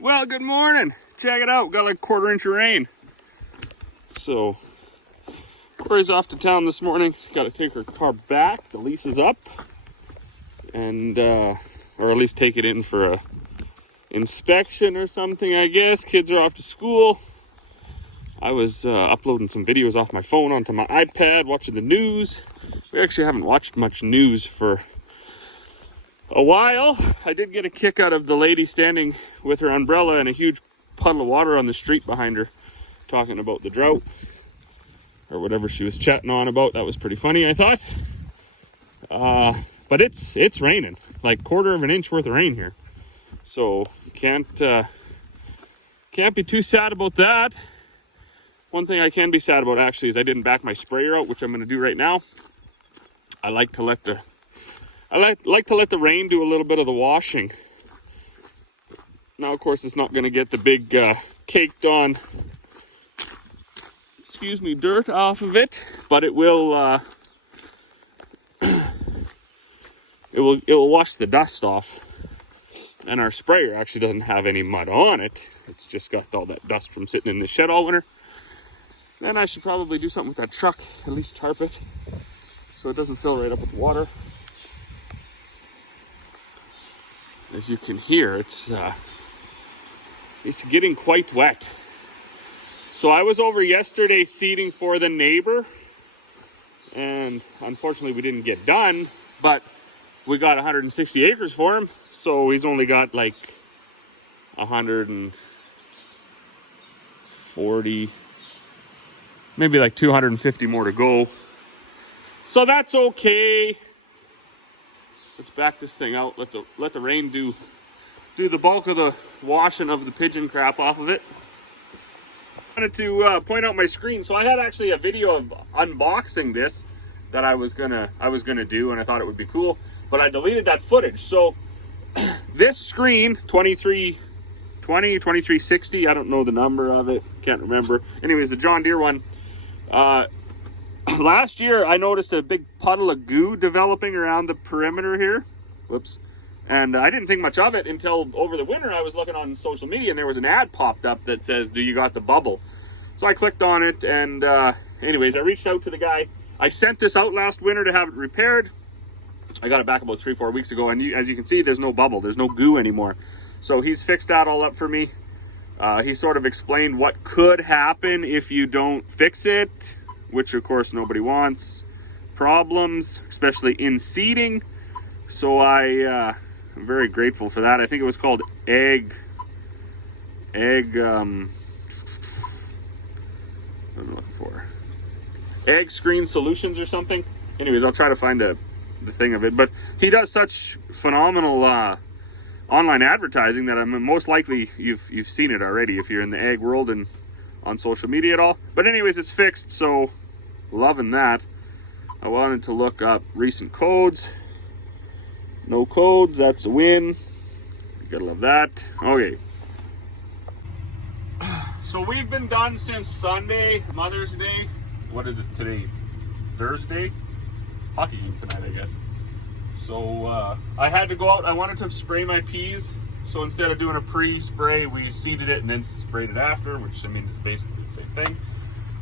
Well, good morning. Check it out. Got like a quarter-inch of rain. So, Corey's off to town this morning. Got to take her car back. The lease is up. And, or at least take it in for a inspection or something, I guess. Kids are off to school. I was uploading some videos off my phone onto my iPad, watching the news. We actually haven't watched much news for a while. I did get a kick out of the lady standing with her umbrella and a huge puddle of water on the street behind her, talking about the drought or whatever she was chatting on about. That was pretty funny, I thought. But it's raining, like quarter of an inch worth of rain here. So can't be too sad about that. One thing I can be sad about actually is I didn't back my sprayer out, which I'm going to do right now. I like to let the rain do a little bit of the washing. Now, of course, it's not going to get the big caked on, dirt off of it, but it will it will wash the dust off. And our sprayer actually doesn't have any mud on it. It's just got all that dust from sitting in the shed all winter. Then I should probably do something with that truck, at least tarp it, so it doesn't fill right up with water. As you can hear, it's getting quite wet. So I was over yesterday seeding for the neighbor, and unfortunately we didn't get done, but we got 160 acres for him, so he's only got like 140, maybe like 250 more to go. So that's okay. Let's back this thing out. Let the rain do the bulk of the washing of the pigeon crap off of it. I wanted to point out my screen. So I had actually a video of unboxing this that I was gonna do, and I thought it would be cool, but I deleted that footage. So this screen, 2360, I don't know the number of it, can't remember. Anyways, the John Deere one. Last year, I noticed a big puddle of goo developing around the perimeter here. Whoops. And I didn't think much of it until over the winter. I was looking on social media and there was an ad popped up that says, "Do you got the bubble?" So I clicked on it, and anyways, I reached out to the guy. I sent this out last winter to have it repaired. I got it back about 3-4 weeks ago, and as you can see, there's no bubble. There's no goo anymore. So he's fixed that all up for me. He sort of explained what could happen if you don't fix it, which of course nobody wants. Problems, especially in seeding. So I'm very grateful for that. I think it was called what am I looking for? Egg Screen Solutions or something. Anyways, I'll try to find the thing of it. But he does such phenomenal online advertising that I'm most likely you've seen it already if you're in the ag world and on social media at all. But anyways, it's fixed, so loving that. I wanted to look up recent codes. No codes, that's a win. You gotta love that. Okay. So we've been done since Sunday, Mother's Day. What is it today? Thursday? Hockey game tonight, I guess. So I had to go out. I wanted to spray my peas. So instead of doing a pre-spray, we seeded it and then sprayed it after, which I mean is basically the same thing.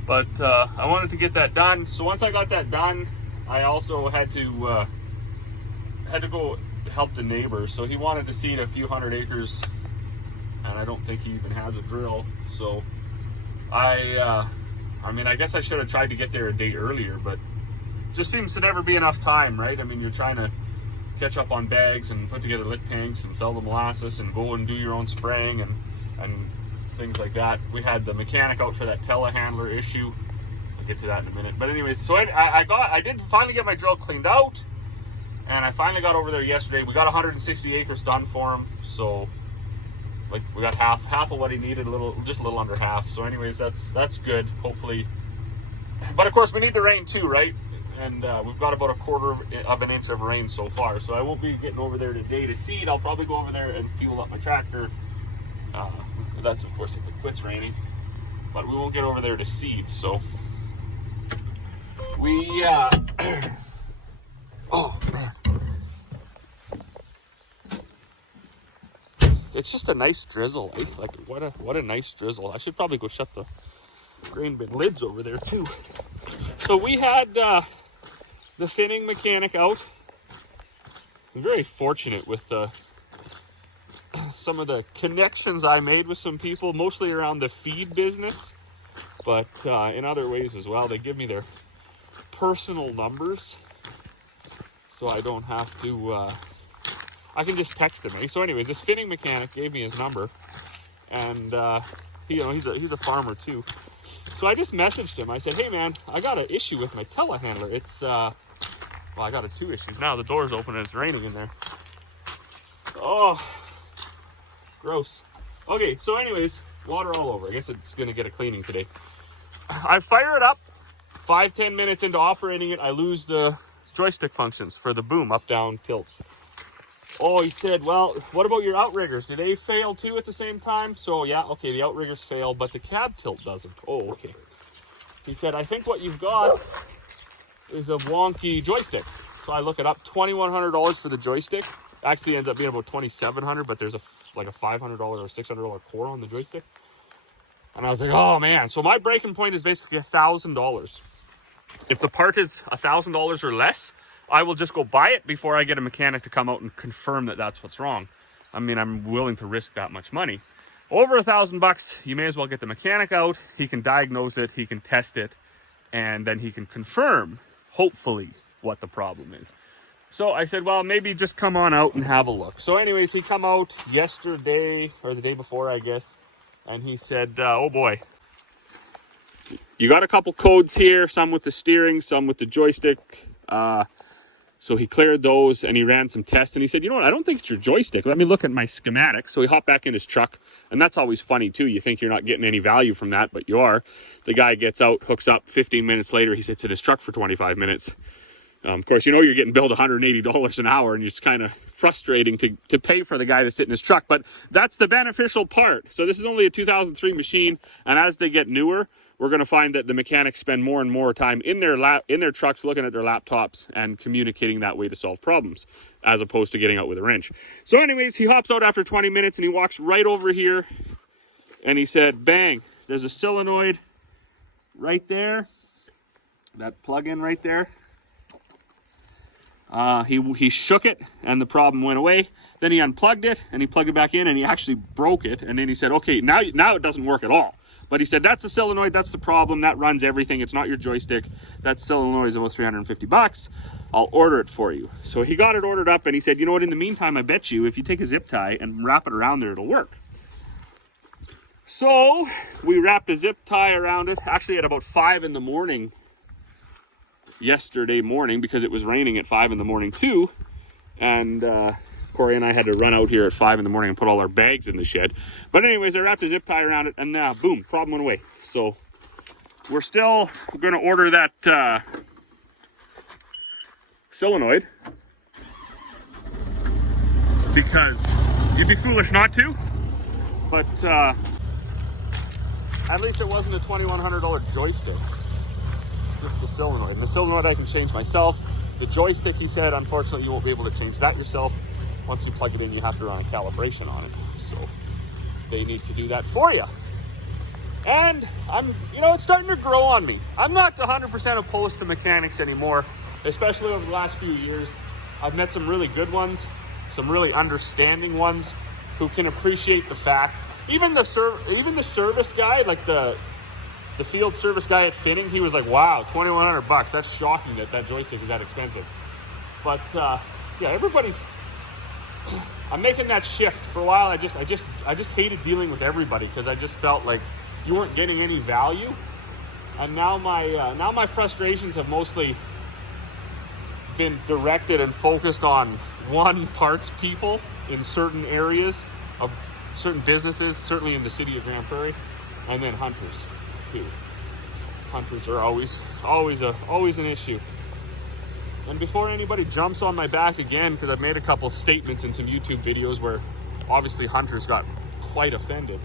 But I wanted to get that done. So once I got that done, I also had to go help the neighbor. So he wanted to seed a few hundred acres, and I don't think he even has a drill. So I mean, I guess I should have tried to get there a day earlier, but it just seems to never be enough time, right? I mean, you're trying to catch up on bags and put together lit tanks and sell the molasses and go and do your own spraying and things like that. We had the mechanic out for that telehandler issue. I'll get to that in a minute. But anyways, so I did finally get my drill cleaned out, and I finally got over there yesterday. We got 160 acres done for him, so like we got half of what he needed, just a little under half. So anyways, that's good, hopefully. But of course we need the rain too, right? And we've got about a quarter of an inch of rain so far, so I won't be getting over there today to seed. I'll probably go over there and fuel up my tractor. That's of course if it quits raining, but we won't get over there to seed. So we oh man, it's just a nice drizzle, eh? Like, what a nice drizzle. I should probably go shut the grain bin lids over there too. So we had the finning mechanic out. I'm very fortunate with some of the connections I made with some people, mostly around the feed business, but in other ways as well. They give me their personal numbers, so I don't have to, I can just text them. So anyways, this finning mechanic gave me his number, and he's a farmer too. So I just messaged him. I said, hey man, I got an issue with my telehandler. It's, well, I got two issues now. The door's open and it's raining in there. Oh, gross. Okay, so anyways, water all over. I guess it's gonna get a cleaning today. I fire it up. 5-10 minutes into operating it, I lose the joystick functions for the boom, up, down, tilt. Oh, he said, well, what about your outriggers? Do they fail too at the same time? So yeah, okay, the outriggers fail, but the cab tilt doesn't. Oh, okay. He said, I think what you've got is a wonky joystick. So I look it up, $2,100 for the joystick. Actually ends up being about $2,700, but there's like a $500 or $600 core on the joystick. And I was like, oh man. So my breaking point is basically $1,000. If the part is $1,000 or less, I will just go buy it before I get a mechanic to come out and confirm that that's what's wrong. I mean, I'm willing to risk that much money. Over $1,000, you may as well get the mechanic out. He can diagnose it, he can test it, and then he can confirm, hopefully, what the problem is. So I said, well, maybe just come on out and have a look. So anyways, he come out yesterday, or the day before, I guess, and he said, oh boy, you got a couple codes here, some with the steering, some with the joystick. So he cleared those and he ran some tests and he said, you know what, I don't think it's your joystick. Let me look at my schematic. So he hopped back in his truck, and that's always funny too. You think you're not getting any value from that, but you are. The guy gets out, hooks up. 15 minutes later, he sits in his truck for 25 minutes. Of course, you know you're getting billed $180 an hour, and it's kind of frustrating to pay for the guy to sit in his truck. But that's the beneficial part. So this is only a 2003 machine, and as they get newer, we're going to find that the mechanics spend more and more time in their trucks looking at their laptops and communicating that way to solve problems, as opposed to getting out with a wrench. So anyways, he hops out after 20 minutes and he walks right over here and he said, bang, there's a solenoid right there, that plug-in right there. He shook it and the problem went away. Then he unplugged it and he plugged it back in and he actually broke it. And then he said, okay, now it doesn't work at all. But he said, that's a solenoid, that's the problem, that runs everything, it's not your joystick. That solenoid is about $350. I'll order it for you. So he got it ordered up and he said, you know what, in the meantime, I bet you if you take a zip tie and wrap it around there, it'll work. So we wrapped a zip tie around it, actually at about 5 in the morning yesterday morning, because it was raining at 5 in the morning too. And Corey and I had to run out here at 5 in the morning and put all our bags in the shed. But anyways, I wrapped a zip tie around it and boom, problem went away. So we're still going to order that solenoid, because you'd be foolish not to. But at least it wasn't a $2,100 joystick, just the solenoid. And the solenoid I can change myself. The joystick, he said, unfortunately you won't be able to change that yourself. Once you plug it in, you have to run a calibration on it. So they need to do that for you. And it's starting to grow on me. I'm not 100% opposed to mechanics anymore, especially over the last few years. I've met some really good ones, some really understanding ones who can appreciate the fact. Even the service guy, like the field service guy at Finning, he was like, wow, $2,100. That's shocking that joystick is that expensive. But yeah, I'm making that shift. For a while, I just hated dealing with everybody, because I just felt like you weren't getting any value. And now my frustrations have mostly been directed and focused on parts people in certain areas of certain businesses, certainly in the city of Grand Prairie, and then hunters too. Hunters are always an issue. And before anybody jumps on my back again, because I've made a couple statements in some YouTube videos where obviously hunters got quite offended.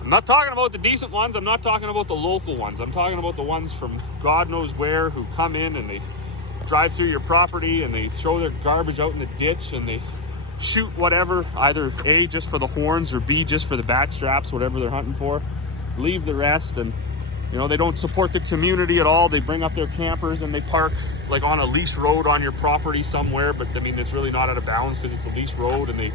I'm not talking about the decent ones. I'm not talking about the local ones. I'm talking about the ones from God knows where, who come in and they drive through your property and they throw their garbage out in the ditch and they shoot whatever, either A, just for the horns, or B, just for the back straps, whatever they're hunting for. Leave the rest. And you know, they don't support the community at all. They bring up their campers and they park like on a lease road on your property somewhere, but I mean, it's really not out of bounds because it's a lease road, and they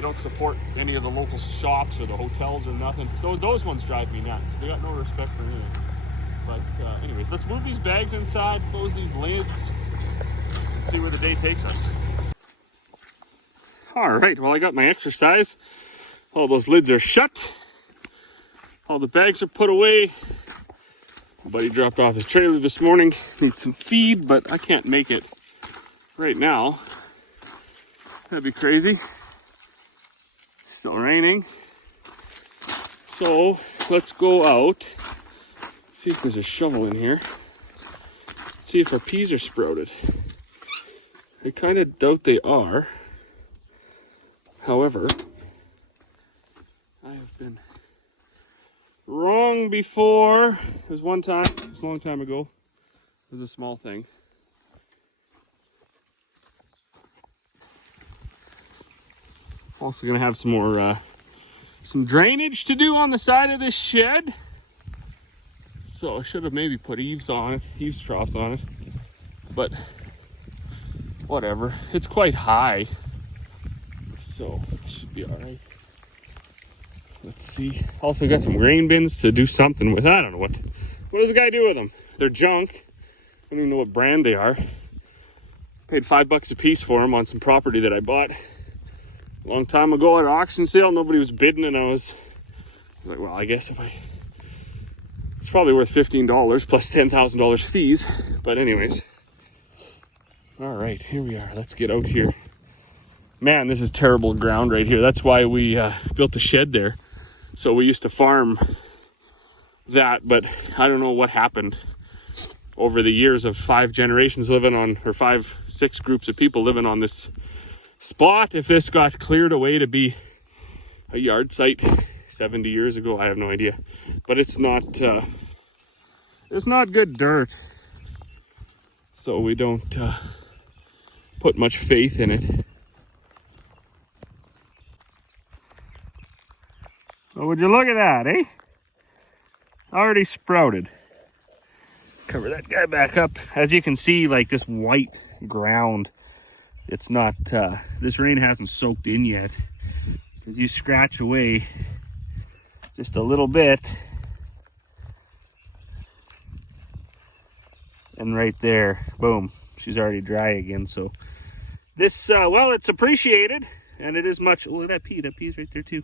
don't support any of the local shops or the hotels or nothing. Those ones drive me nuts. They got no respect for anything. But anyways, let's move these bags inside, close these lids, and see where the day takes us. All right, well, I got my exercise. All those lids are shut. All the bags are put away. My buddy dropped off his trailer this morning. Needs some feed, but I can't make it right now. That'd be crazy. Still raining. So let's go out. See if there's a shovel in here. See if our peas are sprouted. I kind of doubt they are. However, I have been wrong before. There's one time, it was a long time ago. It was a small thing. Also gonna have some more, some drainage to do on the side of this shed. So I should have maybe put eaves on it, eaves troughs on it, but whatever. It's quite high, so it should be all right. Let's see. Also got some grain bins to do something with. I don't know what does the guy do with them? They're junk. I don't even know what brand they are. Paid $5 a piece for them on some property that I bought a long time ago at an auction sale. Nobody was bidding, and I was like, well, I guess it's probably worth $15 plus $10,000 fees. But anyways, all right, here we are. Let's get out here. Man, this is terrible ground right here. That's why we built a shed there. So we used to farm that, but I don't know what happened over the years of 5 generations living on, or 6 groups of people living on this spot. If this got cleared away to be a yard site 70 years ago, I have no idea. But it's not good dirt. So we don't put much faith in it. Oh, would you look at that, eh? Already sprouted. Cover that guy back up. As you can see, like this white ground, it's not, this rain hasn't soaked in yet. As you scratch away just a little bit, and right there, boom, she's already dry again. So this, well, it's appreciated, and it is much. Look at that pea. That pea's right there too.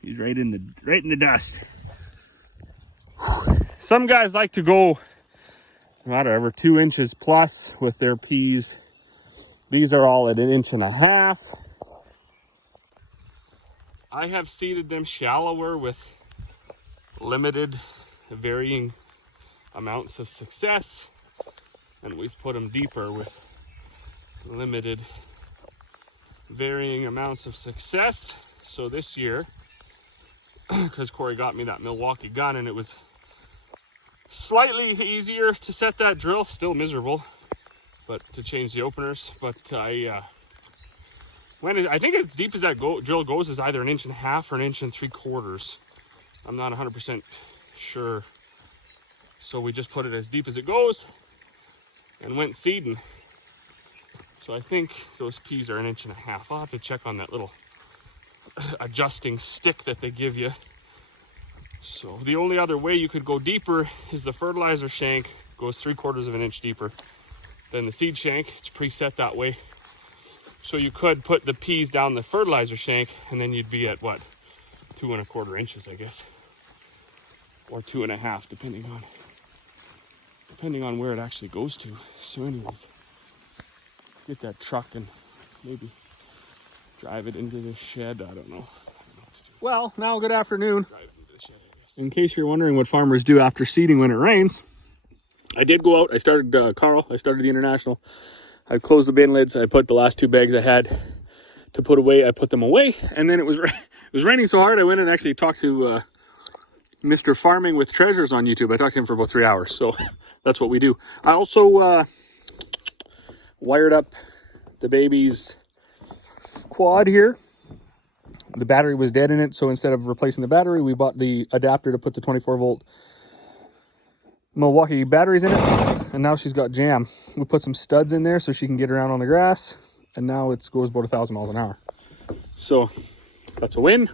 He's right in the dust. Some guys like to go, whatever, 2 inches plus with their peas. These are all at 1.5 inches. I have seeded them shallower with limited, varying amounts of success, and we've put them deeper with limited, varying amounts of success. So this year, because Corey got me that Milwaukee gun, and it was slightly easier to set that drill, still miserable, but to change the openers. But I think as deep as that drill goes is either 1.5 inches or 1.75 inches. I'm not 100% sure. So we just put it as deep as it goes and went seeding. So I think those peas are 1.5 inches. I'll have to check on that little adjusting stick that they give you. So the only other way you could go deeper is the fertilizer shank goes 3/4 inch deeper than the seed shank. It's preset that way. So you could put the peas down the fertilizer shank, and then you'd be at what, 2¼ inches, I guess, or 2.5, depending on where it actually goes to. So anyways, get that truck and maybe drive it into the shed. I don't know what to do. Well, now good afternoon. Drive it into the shed, I guess. In case you're wondering what farmers do after seeding when it rains, I did go out. I started I started the International. I closed the bin lids. I put the last 2 bags I had to put away. I put them away, and then it was raining so hard. I went and actually talked to Mr. Farming with Treasures on YouTube. I talked to him for about 3 hours. So that's what we do. I also wired up the baby's quad here. The battery was dead in it, so instead of replacing the battery, we bought the adapter to put the 24-volt Milwaukee batteries in it, and now she's got jam. We put some studs in there so she can get around on the grass, and now it goes about 1,000 miles an hour. So that's a win.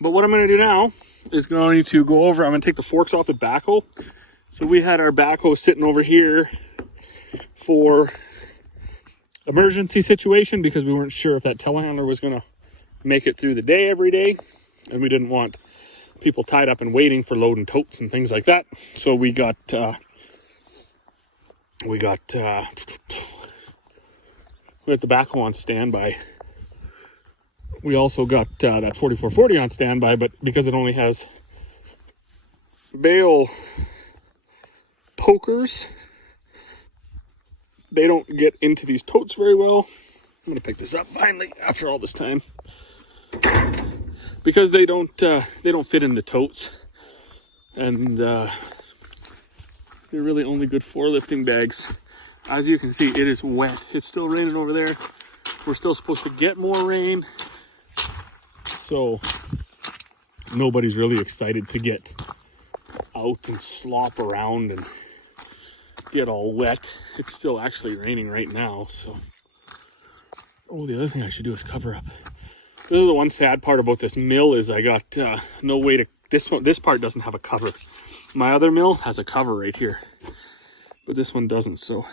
But what I'm going to do now is going to go over, I'm going to take the forks off the backhoe. So we had our backhoe sitting over here for emergency situation because we weren't sure if that telehandler was going to make it through the day every day, and we didn't want people tied up and waiting for loading totes and things like that. So we got the backhoe on standby. We also got that 4440 on standby, but because it only has bale pokers, they don't get into these totes very well. I'm gonna pick this up finally after all this time, because they don't fit in the totes, and they're really only good for lifting bags. As you can see, it is wet. It's still raining over there. We're still supposed to get more rain, so nobody's really excited to get out and slop around and get all wet. It's still actually raining right now, so. Oh, the other thing I should do is cover up. This is the one sad part about this mill is I got no way to, this part doesn't have a cover. My other mill has a cover right here, but this one doesn't, so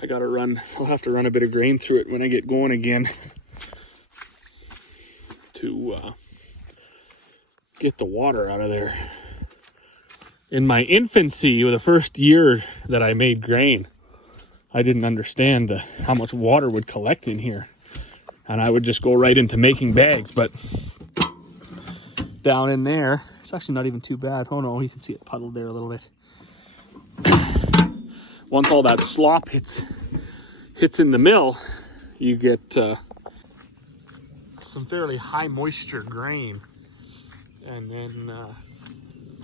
I gotta run, I'll have to run a bit of grain through it when I get going again to get the water out of there. In my infancy, the first year that I made grain, I didn't understand how much water would collect in here. And I would just go right into making bags, but down in there, it's actually not even too bad. Oh no, you can see it puddled there a little bit. Once all that slop hits in the mill, you get some fairly high moisture grain. And then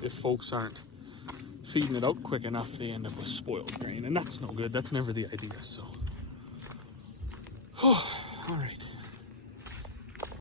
if folks aren't feeding it out quick enough, they end up with spoiled grain, and that's no good. That's never the idea. So all right.